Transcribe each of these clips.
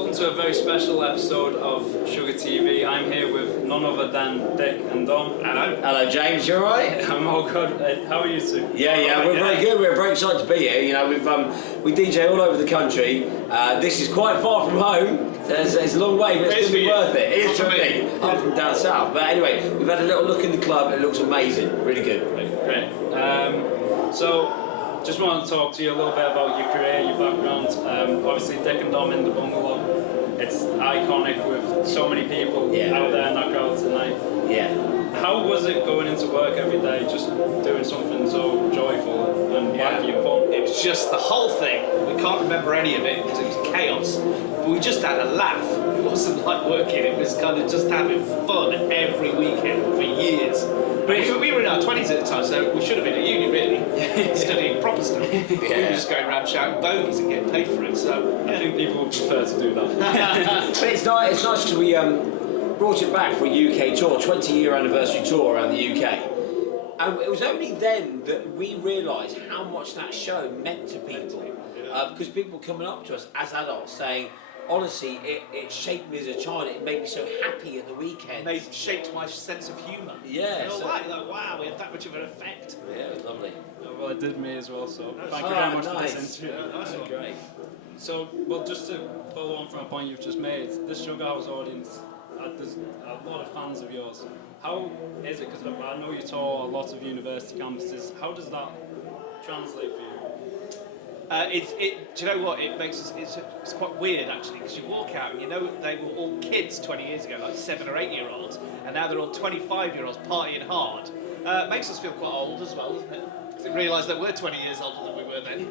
welcome to a very special episode of Sugar TV. I'm here with none other than Dick and Dom. Hello. Hello, James. You alright? I'm all good. How are you two? Yeah, we're very good. We're very excited to be here. You know, we DJ all over the country. This is quite far from home. So it's a long way, but it's going to be worth it. It is for me. I'm from down south. But anyway, we've had a little look in the club. It looks amazing. Really good. Great. So, just want to talk to you a little bit about your career, your background. Obviously, Dick and Dom in the Bungalow. It's iconic with so many people out there in that crowd tonight. Yeah. How was it going into work every day, just doing something so joyful and wacky and fun? It was just the whole thing. We can't remember any of it because it was chaos. But we just had a laugh. It wasn't like working. It was kind of just having fun every weekend for years. But we were in our 20s at the time, so we should have been at uni really, studying proper stuff. We were just going around shouting bogies and getting paid for it. So I think people would prefer to do that. But it's nice because we brought it back for a UK tour, 20-year anniversary tour around the UK. And it was only then that we realised how much that show meant to people. Because people were coming up to us as adults saying, honestly, it shaped me as a child. It made me so happy at the weekend. It shaped my sense of humour. Yeah. So, like, wow, we had that much of an effect. Yeah, it was lovely. Well, it did me as well, so thank you very much for this interview. Nice one. Great. So, well, just to follow on from a point you've just made, this Sugarhouse audience, there's a lot of fans of yours. How is it, because I know you tour a lot of university campuses, how does that translate for you? Do you know what? It makes it's quite weird actually, because you walk out and you know they were all kids 20 years ago, like 7 or 8 year olds, and now they're all 25-year-olds partying hard. Makes us feel quite old as well, doesn't it? Because we realise that we're 20 years older than we were then.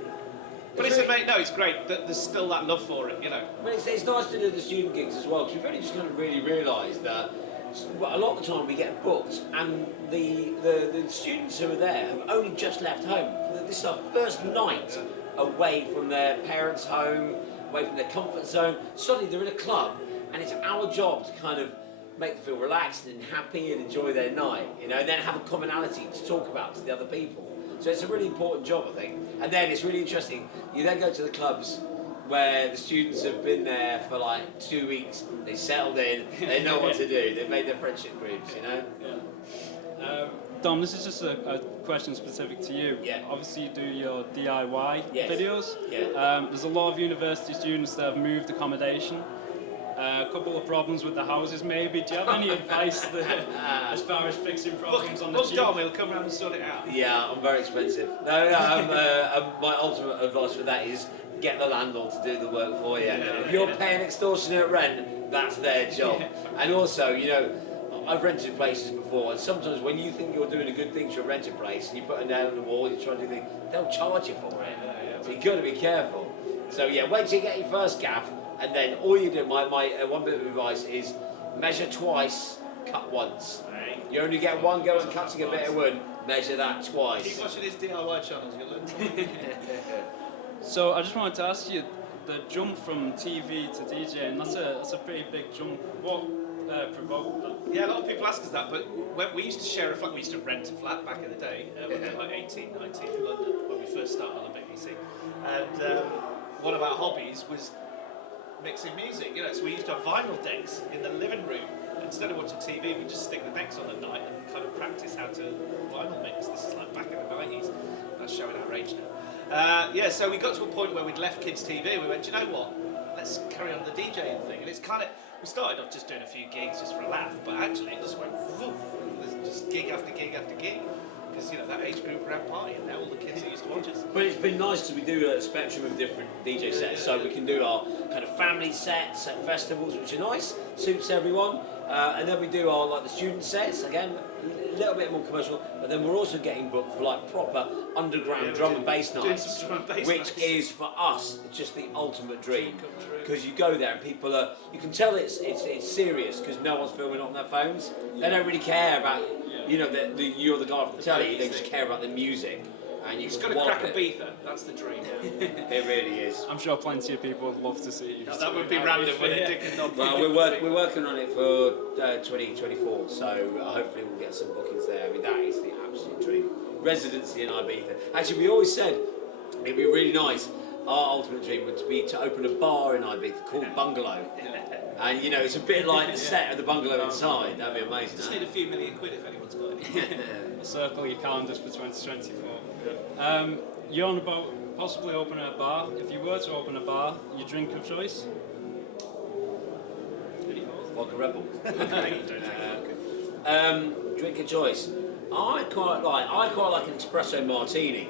But it's great that there's still that love for it, you know. But it's nice to do the student gigs as well, because we've only just kind of really realised that a lot of the time we get booked and the students who are there have only just left home. This is our first night away from their parents' home, away from their comfort zone. Suddenly they're in a club and it's our job to kind of make them feel relaxed and happy and enjoy their night, you know, and then have a commonality to talk about to the other people. So it's a really important job, I think. And then it's really interesting, you then go to the clubs where the students have been there for like 2 weeks, they settled in, they know what to do, they've made their friendship groups, you know? Yeah. Dom, this is just a question specific to you. Yeah. Obviously you do your DIY videos. Yeah. There's a lot of university students that have moved accommodation. A couple of problems with the houses maybe. Do you have any advice as far as fixing problems on the cheap? Dom, he'll come around and sort it out. Yeah, I'm very expensive. No, my ultimate advice for that is get the landlord to do the work for you. If you're paying extortionate rent, that's their job. And also, you know, I've rented places before, and sometimes when you think you're doing a good thing to rent a place and you put a nail on the wall, you try to do things, they'll charge you for it. So you've got to be careful. So yeah, wait till you get your first gaff, and then all you do, my one bit of advice is measure twice, cut once. You only get one go at cutting a bit of wood, measure that twice. Keep watching his DIY channels, you'll learn. So I just wanted to ask you, the jump from TV to DJing, that's a pretty big jump. What provoked that? Yeah, a lot of people ask us that, but when we used to share a flat, we used to rent a flat back in the day, when we were like 18, 19 in London, when we first started on the BBC. And one of our hobbies was mixing music, you know, so we used to have vinyl decks in the living room. Instead of watching TV, we just stick the decks on at night and kind of practice how to vinyl mix. This is like back in the 90s. That's showing our age now. So we got to a point where we'd left kids' TV. We went, do you know what? Let's carry on the DJing thing. And it's kind of, we started off just doing a few gigs just for a laugh, but actually it just went woof. There's just gig after gig after gig. Because, you know, that age group around partying, now all the kids that used to watch us. But it's been nice to do a spectrum of different DJ sets, so we can do our kind of family sets at festivals, which are nice, suits everyone, and then we do our the student sets, again, a little bit more commercial, but then we're also getting booked for like proper underground drum and bass nights, which is for us just the ultimate dream, because you go there and people are, you can tell it's serious because no one's filming on their phones. They don't really care about, you know, you're the guy from the telly, they just care about the music. And you've got to crack a beat though, that's the dream. It really is. I'm sure plenty of people would love to see you. That would be random, wouldn't it? Well, we're working on it for 2024, so hopefully we'll get some bookings there. I mean, that is the absolute dream. Residency in Ibiza. Actually, we always said it'd be really nice our ultimate dream would be to open a bar in Ibiza called Bungalow. And you know, it's a bit like the set of the bungalow inside. That'd be amazing. Just need a few million quid if anyone's got any. Circle your calendars for 2024. You're on about possibly opening a bar. If you were to open a bar, your drink of choice? Vodka Rebel. Don't think Drink of choice. I quite like an espresso martini.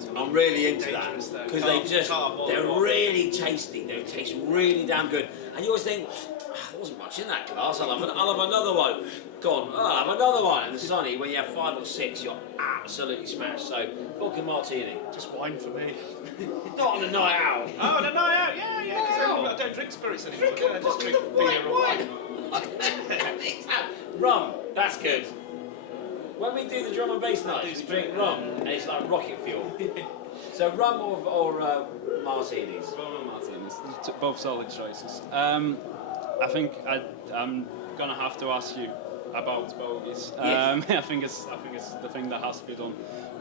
so. I'm really into that Dangerous though. because Can't they're more. really tasty. They taste really damn good. And you always think, there wasn't much in that glass. I'll have another one. Gone. I'll have another one. And Sonny, when you have 5 or 6, you're absolutely smashed. So vodka martini. Just wine for me. Not on a night out. Oh, on a night out, yeah, because I don't drink spirits anymore. I just drink beer or wine. Rum. That's good. When we do the drum and bass nights, we drink rum, and it's like rocket fuel. So rum or martinis? Rum and martinis. Both solid choices. I think I'm gonna have to ask you about bogies. Yes. I think it's the thing that has to be done.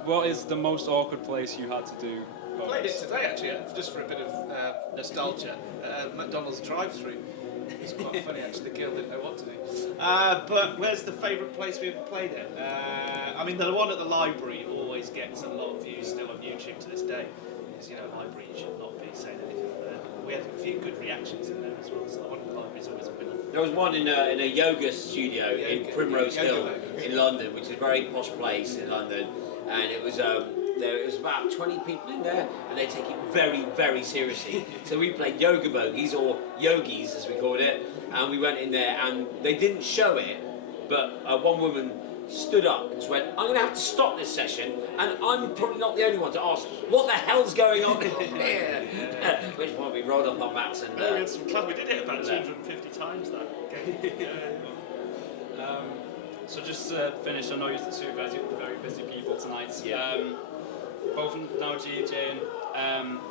What is the most awkward place you had to do bogies? Played it today actually, just for a bit of nostalgia. McDonald's drive-through. It's quite funny actually. The girl didn't know what to do. But where's the favourite place we ever played it? I mean, the one at the library always gets a lot of views still on YouTube to this day. Because library should not be saying anything like that. We had a few good reactions in there as well. So the one at the library is always a winner. There was one in a yoga studio in Primrose Hill in London, which is a very posh place in London, and it was there was about 20 people in there, and they take it very, very seriously. So we played yoga bogies, or yogis as we called it, and we went in there, and they didn't show it, but one woman stood up and went, "I'm going to have to stop this session, and I'm probably not the only one to ask, what the hell's going on here?" At which point we rolled up our mats and... we had some club. We did it about 250 times that game. So just to finish, I know you're two very busy people tonight. Yeah. both now DJing.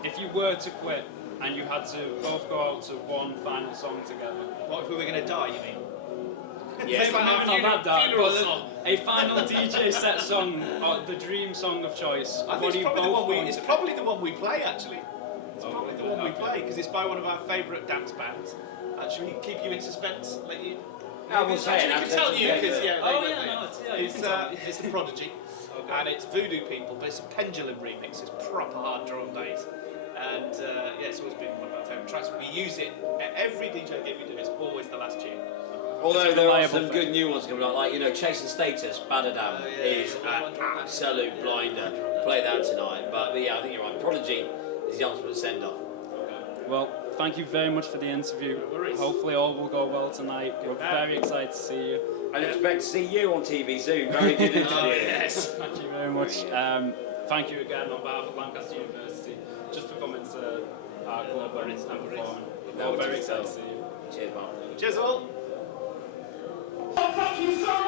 If you were to quit and you had to both go out to one final song together, What if we were going to die, you mean? Yes. funeral song, a final DJ set song, or the dream song of choice. I think it's probably the one we play, actually. It's probably the one we play, because it's by one of our favourite dance bands. Should we keep you in suspense? Let you... No, we'll say it. I can tell you, because it's The Prodigy. Okay. And it's Voodoo People, but it's a Pendulum remix. It's proper hard drum bass. And it's always been one of our favourite tracks. We use it at every DJ gig we do. It's always the last tune. Although there are some good new ones coming up, like, Chasing Status, Badadam is an absolute blinder. Play that tonight. But yeah, I think you're right. Prodigy is the ultimate send-off. Well, thank you very much for the interview. Hopefully all will go well tonight. We're very excited to see you. I expect to see you on TV soon. Very good interview. Yes. Thank you very much. Thank you again on behalf of Lancaster University, just for coming to our club and performing. We're very excited to see you. Cheers, Mark. Cheers all! Thank you so much.